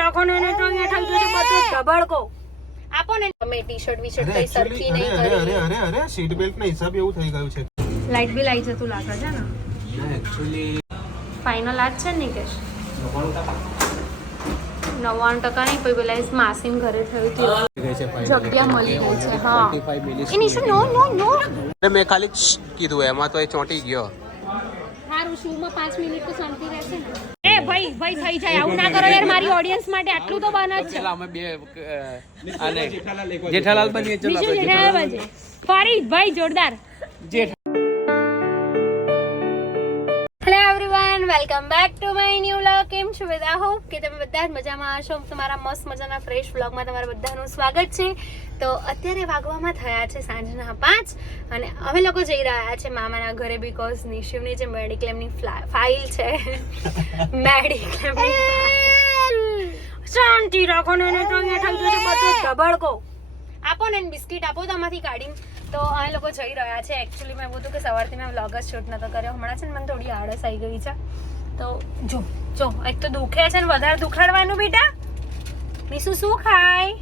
રાખો ને તો અહીંયા થઈ જશે બધું ધબડકો. આપો ને તમે ટી-શર્ટ વી-શર્ટ કઈ સરખી નહીં કરી. અરે સીટ બેલ્ટ ના હિસાબ એવું થઈ ગયું છે. લાઈટ બિલ આવી જતું લાગે છે ને. ના એક્ચ્યુઅલી ફાઇનલ આજ છે ને કે 99% નહીં પછી પેલા માસીન ઘરે થયું હતું જગ્યા મળી ગઈ છે. હા એની શું નો નો નો મેં ખાલી કીધું એમાં તો એ ચોંટી ગયો. હારું શૂમાં 5 મિનિટ તો શાંતિ રહેશે ને. એ ભાઈ ભાઈ થઈ જાય આવું ના કરો યાર મારી ઓડિયન્સ માટે આટલું તો બન જ છે. અમે બે આને જેઠાલાલ બનીએ ચલો આપણે જેઠાલાલ બનીએ. ફરીદ ભાઈ જોરદાર. Hello everyone welcome back to my new vlog. કેમ છો બધા? હોપ કે તમે બધા જ મજામાં હશો. તમારા મસ્ત મજાના ફ્રેશ વ્લોગમાં તમારા બધાનું સ્વાગત છે. તો અત્યારે વાગવામાં થયા છે સાંજના 5 અને અમે લોકો જઈ રહ્યા છે મામાના ઘરે બીકોઝ નિશિવની જે મેડિક્લેમની ફાઇલ છે મેડિક્લેમની શાંતિ રાખો ને તો અહીંયા થઈ જશે બધું ધબડકો. આપો ને બિસ્કિટ આપો તો આમાંથી કાઢીને. તો અમે લોકો જઈ રહ્યા છે. એકચ્યુઅલી મેં એવું હતું કે સવારથી મેં વ્લોગ જ શૂટ નતો કર્યો. હમણાં છે ને મને થોડી આળસ આવી ગઈ છે. તો જો જો એક તો દુખે છે ને વધારે દુખાડવાનું બેટા. નિશુ શું ખાય?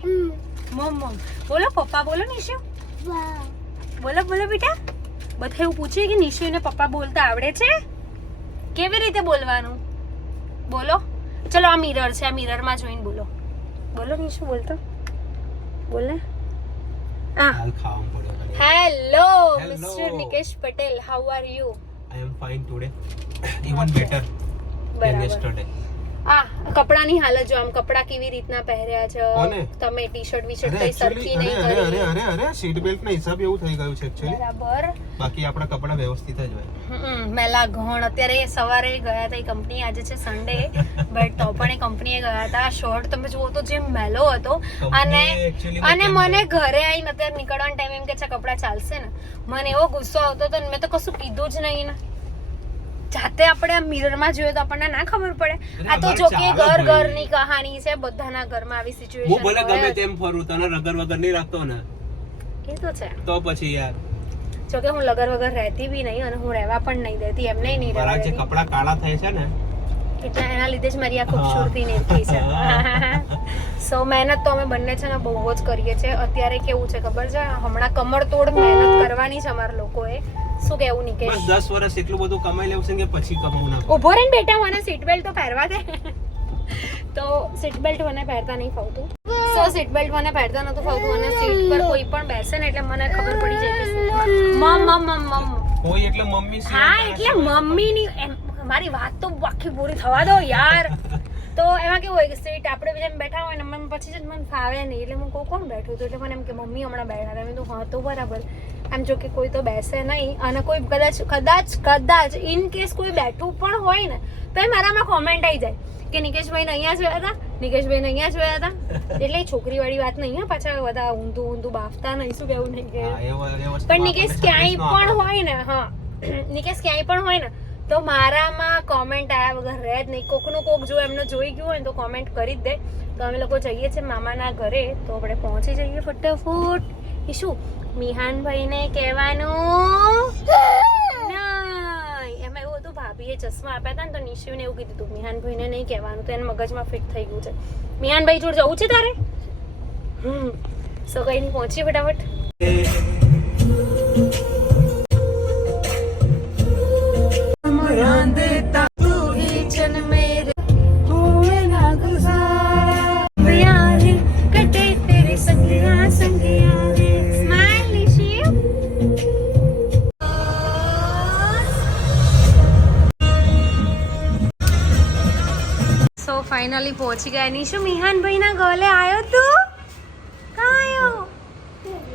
મમ બોલો પપ્પા બોલો નિશુ. બોલો બોલો બેટા. બધા એવું પૂછે કે નિશુ ને પપ્પા બોલતા આવડે છે? કેવી રીતે બોલવાનું બોલો. ચલો આ મિરર છે, આ મિરરમાં જોઈને બોલો. બોલો નિશુ બોલતો બોલ ને. Hello mister Nikesh Patel, how are you? I am fine today, even better than yesterday. આ કપડાની હાલત જો, આમ કપડા કેવી રીતના પહેર્યા છે તમે. ટી-શર્ટ વી-શર્ટ કઈ સરખી નહીં કરી. અરે સીટ બેલ્ટ ના હિસાબ એવું થઈ ગયું છે એક્ચ્યુઅલી. બરાબર. બાકી આપણા કપડા વ્યવસ્થિત જ હોય. મેલા ઘણ અત્યારે સવારે ગયા હતા એ કંપની, આજે છે સન્ડે બટ તો પણ એ કંપનીએ ગયા હતા. શોર્ટ તમે જુઓ તો જે મેલો હતો અને મને ઘરે આવીને અત્યારે નીકળવાનો ટાઈમ એમ કે છે કપડા ચાલશે ને. મને એવો ગુસ્સો આવતો હતો ને મેં તો કશું કીધું જ નહીં ને. જાતે આપણે મિરરમાં જોઈએ તો આપણને ના ખબર પડે. આ તો જો કે ઘરની કહાની છે, બધાના ઘરમાં આવી સિચ્યુએશન હું ભલે ગમે તેમ ફરું તને રગર વગર નહીં રાખતો ને. એ તો છે. તો પછી યાર જો કે હું લગર વગર રહેતી બી નહીં અને હું રહેવા પણ નહીં દેતી. એમને નહીં રહેવા જે કપડા કાળા થાય છે ને એટલે એના લીધે જ મારી આ ખૂબસૂરતી નીકળી છે. સો મહેનત તો અમે બંને છે ને બહુ જ કરીએ છીએ. અત્યારે કેવું છે ખબર છે, હમણાં કમરતોડ મહેનત કરવાની છે અમારા લોકોએ. શું કેવું નિકેશ? બસ 10 વર્ષ એટલું બધું કમાઈ લેવું છે કે પછી કમાવું ના. ઉભો રહીને બેટા, મને સીટ બેલ્ટ તો પહેરવા દે. તો સીટ બેલ્ટ મને પહેરતા નહીં ફાવતું. સીટ બેલ્ટ મને પહેરતા નતું ફાવતું અને સીટ પર કોઈ પણ બેસે ને એટલે મને ખબર પડી જાય કે મમ કોઈ એટલે મમ્મી. હા એટલે મમ્મીની મારી વાત તો આખી પૂરી થવા દો યાર. તો એમાં કેવું હોય કે સીટ આપણે બીજા બેઠા હોય ને મને પછી જ મને ફાવે નહીં એટલે હું કોણ બેઠું હતું એટલે મને એમ કે મમ્મી હમણાં બેઠા હતા. મેં તો હા તો બરાબર. આમ જો કે કોઈ તો બેસે નહીં અને કોઈ કદાચ ઇન કેસ કોઈ બેઠું પણ હોય ને તો એ મારામાં કોમેન્ટ આવી જાય કે નિકેશભાઈને અહીંયા જોયા હતા, નિકેશભાઈને અહીંયા જોયા હતા. એટલે છોકરી વાળી વાત નહીં હા, પાછા બધા ઊંધું બાફતા નહીં. શું કેવું નહીં કે પણ નિકેશ ક્યાંય પણ હોય ને, હા નિકેશ ક્યાંય પણ હોય ને તો મારામાં કોમેન્ટ આવ્યા વગર રહે જ નહીં. કોકનું કોક જો એમને જોઈ ગયું હોય ને તો કોમેન્ટ કરી જ દે. તો અમે લોકો જઈએ છીએ મામાના ઘરે તો આપણે પહોંચી જઈએ ફટાફટ. એ શું મિહાનભાઈને કહેવાનું નહીં. એમાં એવું હતું ભાભીએ ચશ્મા આપ્યા હતા ને તો નિશિવને એવું કીધું હતું મિહાનભાઈને નહીં કહેવાનું. તો એને મગજમાં ફિટ થઈ ગયું છે. મિહાનભાઈ જોડે જવું છે તારે? સો કઈ નહીં, પહોંચીએ ફટાફટ. ફાઇનલી પહોંચી ગયા. નિશુ મિહાનભાઈ ના ગલે આવ્યો તું? ક્યાં આવ્યો?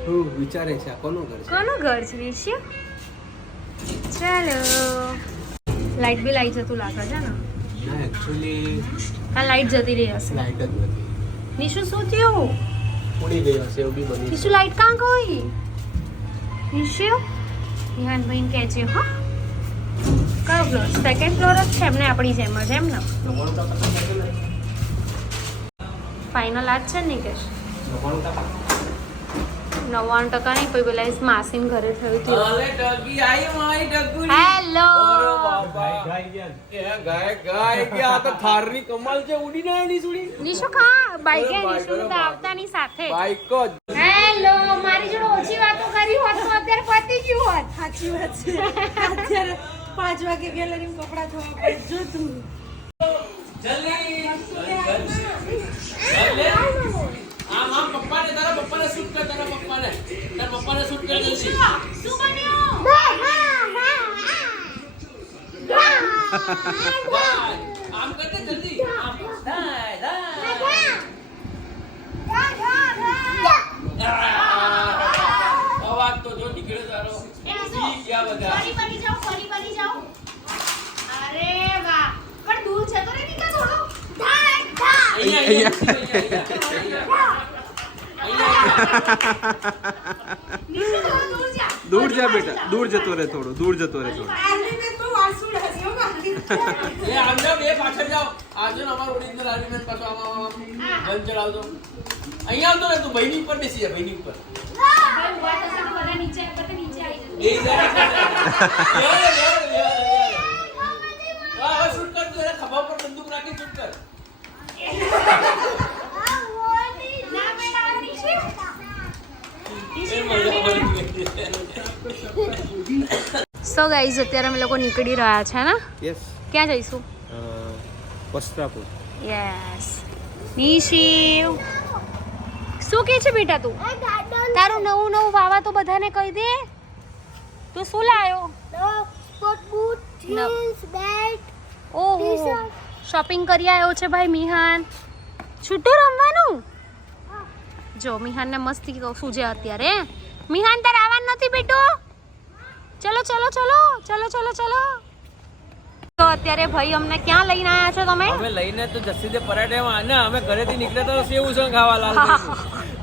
હું વિચારે છે કોનું ઘર છે? કોનું ઘર છે નિશુ? ચાલો. લાઈટ બિલ આવી જતું લાગે છે ને. ના એક્ચ્યુઅલી આ લાઈટ જતી રહી હશે. લાઈટ જ નથી. નિશુ શું થયું? ઉડી ગઈ હશે એવું બી બની. નિશુ લાઈટ કાં ગઈ? નિશુ મિહાનભાઈ કહે છે હા. કયો ફ્લોર? સેકન્ડ ફ્લોર જ છે એમને આપણી જેમ જ એમ ને. ફાઇનલ આજ છે નિકેશ? 99% નહીં, પછી પેલા માસીન ઘરે થયું હતું. અલે ડગી આઈ મારી ડગુડી. હેલો. ઓરે બાપા. એ ગાય ગયા તો થારની કમાલ છે ઉડી ના એની સુડી. નિશુ ખા બાઈક એ નિશુ તો આવતાની સાથે. બાઈક જ. હેલો, મારી જોડે ઓછી વાતો કરી હોત તો અત્યારે પતી ગયું હોત. સાચી વાત છે. અત્યારે 5 વાગે ગેલેરીમાં કપડા ધોવા પડે. જો તું જલ્દી આમ પપ્પાને તારા પપ્પાને શૂટ કર તારા પપ્પાને શૂટ કર જલ્દી. શું બન્યું? આમ કરતે જલ્દી આમ દાય અવાજ તો જો નીકળે તારો ઈ ક્યાં બધા ફરી બની જાઓ. અરે વાહ, પણ દૂર છે તો નહીં નીકળ થોડો. નિશુ થોડો દૂર જા. દૂર જા બેટા, દૂર જતો રહે થોડો, દૂર જતો રહે થોડો. આર્મીમેન બહુ આળસુ લાગે હો મારી. એ આમ જાઓ બે પાછળ જાઓ આજો ને અમારો ઓરિજિનલ આર્મીમેન પાછો આમ ગન ચડાવજો અહીંયા આવતો ને તું ભાઈની ઉપર બેસી જા ભાઈની ઉપર ભાઈ ઉભા થશે તો બધા નીચે આવી જશે. હવે શૂટ કર તું ખભા પર બંદૂક રાખી શૂટ કર ના બેટા નિશુ. સો ગાઈઝ અત્યારે અમે લોકો નીકળી રહ્યા છે ને. યસ. ક્યાં જઈશું? વસ્ત્રાપુર. યસ. નિશિવ શું કહે છે બેટા તું? તારું નવું વાવા તો બધાને કહી દે. તું શું લાયો? ઓહો, શોપિંગ કરી આવ્યો છે ભાઈ મિહાન. છૂટું રમવાનું. જો મિહાનને મસ્તી સૂજે અત્યારે. મિહાન તારે આવવાનું નથી બેટો. ચલો ચલો ચલો ચલો ચલો ચલો. તો અત્યારે ભાઈ અમને ક્યાં લઈને આવ્યા છો તમે? અમે લઈને તો જસીદે પરાઠામાં અને અમે ઘરેથી નીકળ્યા તો સેવ ઉસળ ખાવા લાલ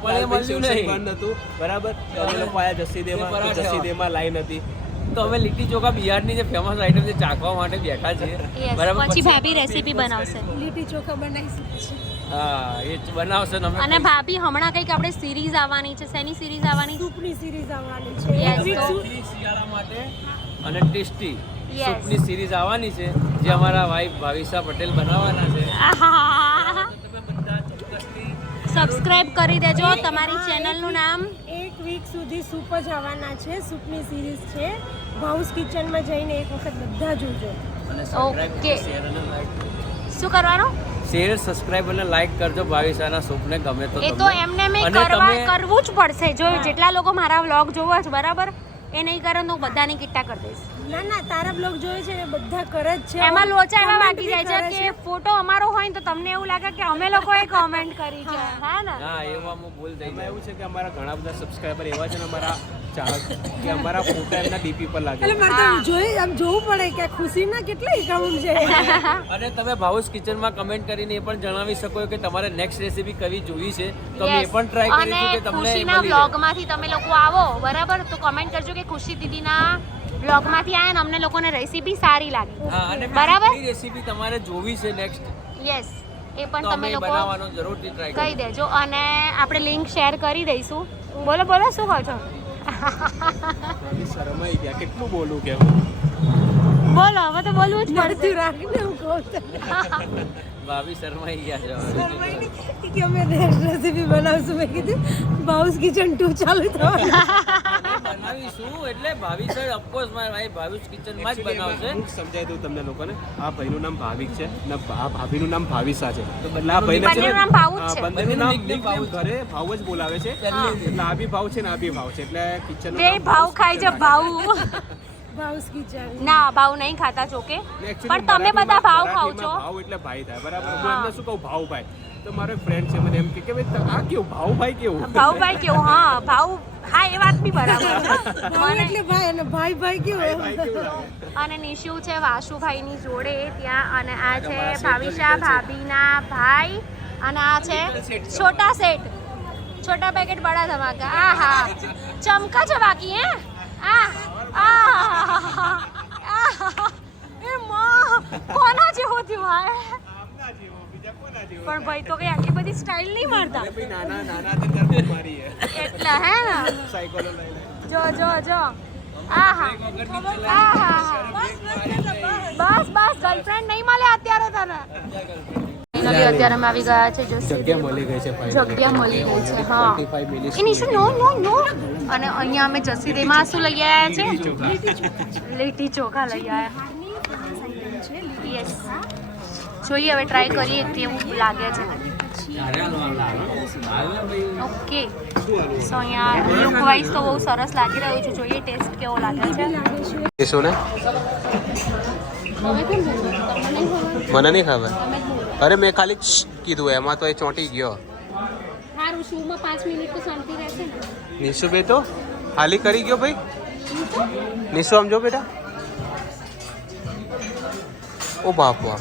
પણ એ મળ્યું નહીં બંધ હતું બરાબર. તો અમે લોકો આયા જસીદેમાં, તો પરાઠા. જસીદેમાં લાઈન હતી. તો અમે લીટી ચોખા બિહારની જે ફેમસ આઈટમ છે ચાખવા માટે બેઠા છીએ Yes, પછી ભાભી રેસીપી બનાવશે. લીટી ચોખા બનાવી શકીએ છીએ. હા એ જ બનાવશે ને અમે અને ભાભી હમણાં કંઈક આપણે સિરીઝ આવવાની છે. શેની સિરીઝ આવવાની છે? સૂપની સિરીઝ આવવાની છે. Yes, એક તો- વીક શિયાળા માટે અને ટેસ્ટી Yes. સૂપની સિરીઝ આવવાની છે જે અમારા ભાઈ ભાવિશા પટેલ બનાવવાના છે આહાહાહા. તમે બધા ચોક્કસથી સબસ્ક્રાઇબ કરી દેજો. તમારી ચેનલનું નામ એક વીક સુધી સૂપ જ આવવાના છે. સૂપની સિરીઝ છે. ભાઉસ કિચનમાં જઈને એક વખત બધા જોજો. અને સબસ્ક્રાઇબ Okay. શેર અને લાઈક શું કરવાનું? શેર સબસ્ક્રાઇબ અને લાઈક કરજો ભાવિશાના સૂપને ગમે તો એ તો તમને. એમને મેં અને તમે- કરવું જ પડશે. જો જેટલા લોકો મારા વ્લોગ જોવા છે બરાબર, એ નહીં કરે તો હું બધાની કિટ્ટા કરી દઈશ. ના ના, તારા બ્લોગ જોયે છે એ બધા કરે જ છે. એમાં લોચા એવા Comment વાગી બી જાય છે કરે કે ફોટો અમારો હોય ને તો તમને એવું લાગે કે અમે લોકોએ કોમેન્ટ કરી છે. હા ને? હા એમાં હું ભૂલ થઈ એમાં જાય એવું છે કે અમારા ઘણા બધા સબસ્ક્રાઈબર એવા છે ને અમારા ચાહક કે અમારા ફોટા એમના ડીપી પર લાગે. એટલે મારે તો જોઈ આમ જોવું પડે કે આ ખુશીના કેટલા એકાઉન્ટ છે. અને તમે ભાઉસ કિચનમાં કમેન્ટ કરીને એ પણ જણાવી શકો કે તમારે નેક્સ્ટ રેસીપી કવી જોઈ છે તો અમે એ Yes. પણ ટ્રાય અને કરીશું કે તમને એ ખુશીના મળી જાય. બ્લોગમાંથી તમે લોકો આવો બરાબર, તો કમેન્ટ કરજો કે ખુશી દીદીના બ્લોગમાંથી આયા ને અમને લોકોને રેસીપી સારી લાગી. હા અને બરાબર? કઈ રેસીપી તમારે જોવી છે નેક્સ્ટ યસ, એ પણ તો અમે તમે લોકો બનાવવાનો જરૂરથી ટ્રાય કહી કરીશું દેજો અને આપણે લિંક શેર કરી દઈશું. બોલો બોલો શું કહો છો? શરમાઈ ગયા, કેટલું બોલું કે બોલો, હવે તો બોલવું જ મળતું પડશે. રાખીને હું કહું છું. ભાભી શરમાઈ ગયા છે હવે. શરમાઈ નહીં કે અમે રેસીપી બનાવશું. મેં કીધું ભાઉસ કિચન 2 ચાલુ થવાનું. બનાવીશું એટલે ભાવિક સર ઓફકોર્સ મારા ભાઈ ભાવિક કિચનમાં જ બનાવશે હું સમજાવી દઉં તમને લોકોને. આ ભાઈનું નામ ભાવિક છે ને આ ભાભીનું નામ ભાવિશા છે. તો એટલે આ ભાઈને છે ને- બંનેનું નામ ભાવ જ હા, છે. બંનેનું નામ બંનેનું ભાવ ઘરે ભાવ જ બોલાવે છે. એટલે આ બી ભાવ છે ને આ બી ભાવ છે. એટલે કિચન બે ભાવ ખાય છે ભાવ. ભાઉસ કિચન. ના, ભાવ નહીં ખાતા જોકે, પણ તમે બધા ભાવ ખાવ છો. ભાવ એટલે ભાઈ થાય બરાબર. હું એમને શું કહું ભાવભાઈ. તો મારો ફ્રેન્ડ છે મને એમ કે ભાઈ આ કેવું ભાવભાઈ કેવું. ભાવભાઈ કેવું? હા ભાવ, હા એ વાત બી બરાબર છે. ભાઈ એટલે ભાઈ અને ભાઈ ભાઈ કેવું ભાઈ કેવું લાગે? અને નિશુ છે વાસુભાઈની જોડે ત્યાં, અને આ છે ભાવિશા ભાભીના ભાઈ, અને આ છે છોટા સેટ, છોટા પેકેટ બડા ધમાકા. આ હા, ચમકા છે બાકી હે. એ માં કોના જેવો થયું આ? પણ ભાઈ તો કઈ આટલી બધી સ્ટાઇલ નહીં મારતા અરે ભાઈ નાના નાના હતા ત્યારે બહુ મારી હે એટલે હે ને સાયકલો લઈ લે જો જો જો આહા આહા બસ બસ ગર્લફ્રેન્ડ નહીં મળે અત્યારે તને અત્યારે અમે આવી ગયા છે જગ્યા મળી ગઈ છે જગ્યા મળી ગઈ છે હા એની શું નો નો નો અને અહીંયા અમે જસીદેમાં શું લઈ આવ્યા છે લીટી ચોખા લઈ આવ્યા યસ જોઈએ હવે ટ્રાય કરીએ કેવું લાગે છે ઓકે સો અહીંયા લુક વાઇઝ તો બહુ સરસ લાગી રહ્યું છે જોઈએ ટેસ્ટ કેવો લાગે છે શું ને મને નહીં ખબર અરે મેં ખાલી કીધું એમાં તો એ ચોંટી ગયો સારું શૂમાં 5 મિનિટ તો શાંતિ રહેશે ને નિશુ બે તો ખાલી કરી ગયો ભાઈ નિશુ સમજો બેટા ओ बाप वाह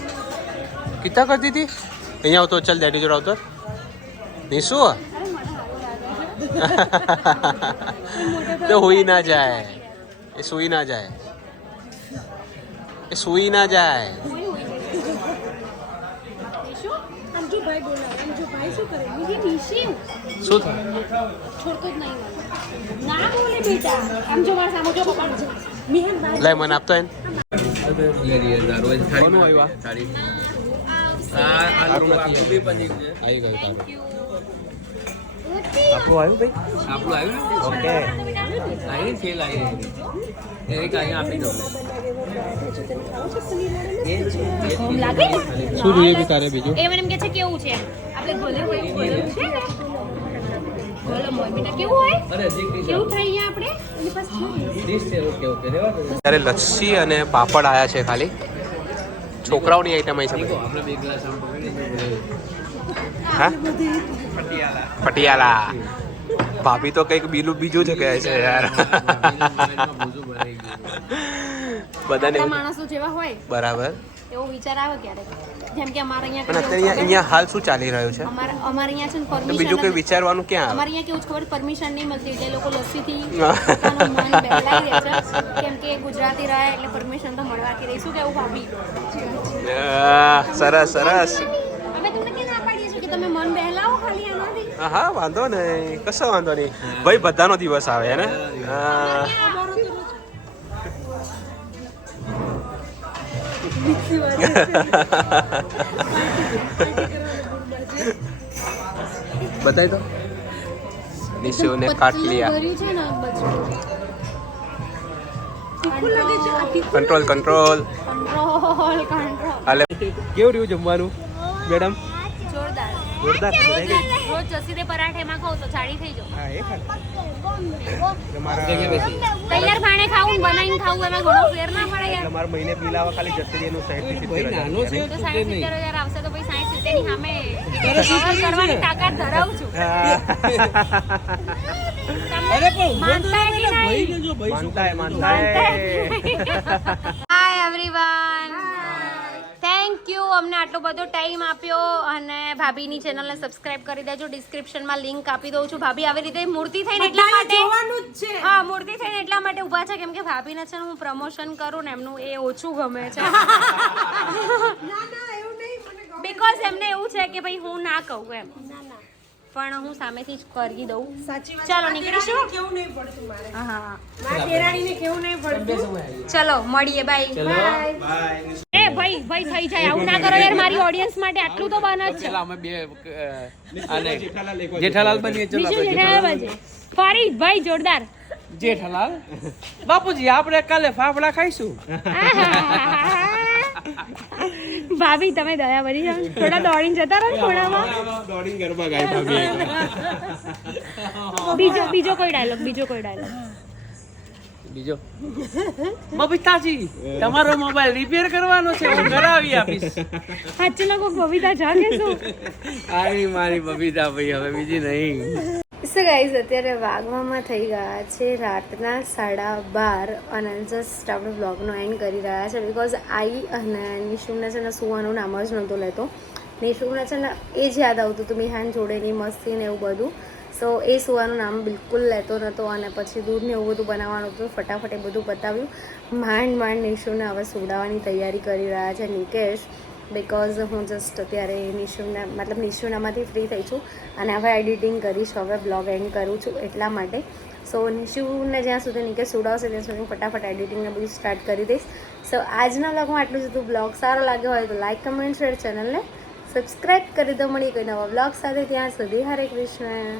कितना करती थी यहाँ तो चल डैडी जोड़ा उतर निशु तो हुई ना जाए ये सुई ना जाए ये सुई ना जाए અંજુ ભાઈ બોલાવે અંજુ ભાઈ શું કરે બીજી ટીશી શું છોડતો જ નહીં ના બોલે બેટા આમ જો મારા સામે જો પપ્પા મિહન ભાઈ લાય મને આપતો એને કોનું આવ્યું આવી ગયું તારું આપણું આવ્યું ભાઈ આપણું આવ્યું ઓકે આવી સેલ આવી એક અહીંયા આપી દો લાગે શું જોઈએ બી તારે બીજું એ મને એમ કે છે કેવું છે આપણે ભલે હોય ભલે છે ને ભલે મોય બેટા કેવું હોય કેવું થાય અહીંયા આપણે એની પાસે ત્યારે લસ્સી અને પાપડ આયા છે ખાલી છોકરાઓની આઈટમ આવી છે બધી. આપણે બે ગ્લાસ આમ હા પટિયાલા ભાભી તો કંઈક બીજું જ કહે છે યાર બધાને માણસો જેવા હોય બરાબર એવો વિચાર આવે ક્યારેક જેમ કે અમારે પણ અહીંયા અત્યારે અહીંયા હાલ શું ચાલી રહ્યું છે અમારે અહીંયા છે ને તો બીજું પરમિશન કંઈ વિચારવાનું ક્યાં અમારે અહીંયા કેવું છે ખબર પરમિશન નહીં મળતી એટલે લોકો લસ્સીથી પોતાનું મન બહેલાઈ દે છે કેમ કે ગુજરાતી રહે એટલે પરમિશન તો મળવાથી રહીશું કેવું ભાભી આવે સરસ સરસ અમે તમને કે ના પાડીએ છીએ કે તમે મન બહેલાવો ખાલી આનાથી હા વાંધો નહીં કશો વાંધો નહીં ભાઈ બધાનો દિવસ આવે ને बताई तो निशु ने काट लिया ભર્યું છે ને બધું તીખું લાગે છે આ તીખું कंट्रोल कंट्रोल કંટ્રોલ કંટ્રોલ હાલે કેવું રહ્યું જમવાનું મેડમ જોરદાર જોરદાર મજા આવી ગઈ રોજ જસીદે પરાઠેમાં ખાવ તો જાડી થઈ જાવ હા એ તમારા તૈયાર ખાણે ખાવું બનાવીને ખાવું એમાં ઘણો ફેર ના પડે યાર તમારા મહિને બિલ આવે ખાલી જસ્તીનું 60 ભાઈ નાનો છે તો 60-70,000 આવશે તો ભાઈ 60-70 ની સામે કરવાની તાકાત ધરાવું છું અરે પણ માનતા હે કે નહીં જો ભાઈ માનતા હે હાય એવરીવન થેન્ક યુ અમને આટલો બધો ટાઈમ આપ્યો અને ભાભીની ચેનલને સબસ્ક્રાઇબ કરી દેજો ડિસ્ક્રિપ્શનમાં લિંક આપી દઉં છું ભાભી આવી રીતે મૂર્તિ થઈને એટલા માટે જોવાનું જ છે હા મૂર્તિ થઈને એટલા માટે ઊભા છે કેમ કે ભાભીને છે ને હું પ્રમોશન કરું ને એમનું એ ઓછું ગમે છે ના ના એવું નહીં મને ગમે બીકોઝ એમને એવું છે કે ભાઈ હું ના કહું એમ ના ના પણ હું સામેથી જ કરી દઉં સાચી વાત ચાલો નીકળીશું કેવું નહીં પડતું મારે હા મારા દેરાણીને કેવું નહીં પડતું ચલો મળીએ બાય એ ભાઈ ભાઈ થઈ જાય આવું ના કરો યાર મારી ઓડિયન્સ માટે આટલું તો બન જ છે અમે બે આને જેઠાલાલ બનીએ ચલો બીજું જેઠાલાલ બાજુ ફરી ભાઈ જોરદાર જેઠાલાલ બાપુજી આપણે કાલે ફાફડા ખાઈશું ભાભી તમે દયા ભરી જાઓ થોડા દોડીને જતા રહો થોડામાં દોડીને ગરબા ગાય ભાભી બીજો કોઈ ડાયલોગ બીજો બબીતાજી તમારો મોબાઈલ રિપેર કરવાનો છે હું કરાવી આપીશ સાચું કોઈ બબીતા જાગે શું આવી મારી બબીતા ભાઈ હવે બીજી નહીં સો ગાઈઝ અત્યારે વાગવામાં થઈ ગયા છે રાતના 12:30 અને જસ્ટ આપણે બ્લોગનો એન્ડ કરી રહ્યા છે બિકોઝ આઈ અને નિશુને છે ને સુવાનું નામ જ નહોતું લેતો નિશુને છે ને એ જ યાદ આવતું હતું મિહાન જોડેની મસ્તી ને એવું બધું સો એ સુવાનું નામ બિલકુલ લેતો નહોતો અને પછી દૂધને એવું બધું બનાવવાનું હતું ફટાફટ એ બધું પતાવ્યું માંડ નિશુને હવે સુવડાવવાની તૈયારી કરી રહ્યા છે નિકેશ બિકોઝ હું જસ્ટ અત્યારે નિશુનામાંથી ફ્રી થઈ છું અને હવે એડિટિંગ કરીશ, હવે બ્લોગ એન્ડ કરું છું એટલા માટે. સો નિશુને જ્યાં સુધી નિકેશ સુડાવશે ત્યાં સુધી હું ફટાફટ એડિટિંગને બધું સ્ટાર્ટ કરી દઈશ. સો આજના બ્લોગમાં આટલું જ હતું. બ્લોગ સારો લાગ્યો હોય તો લાઇક, કમેન્ટ, શેર, ચેનલને સબસ્ક્રાઈબ કરી દો. મળી કોઈ નવા બ્લોગ સાથે, ત્યાં સુધી હરે કૃષ્ણ.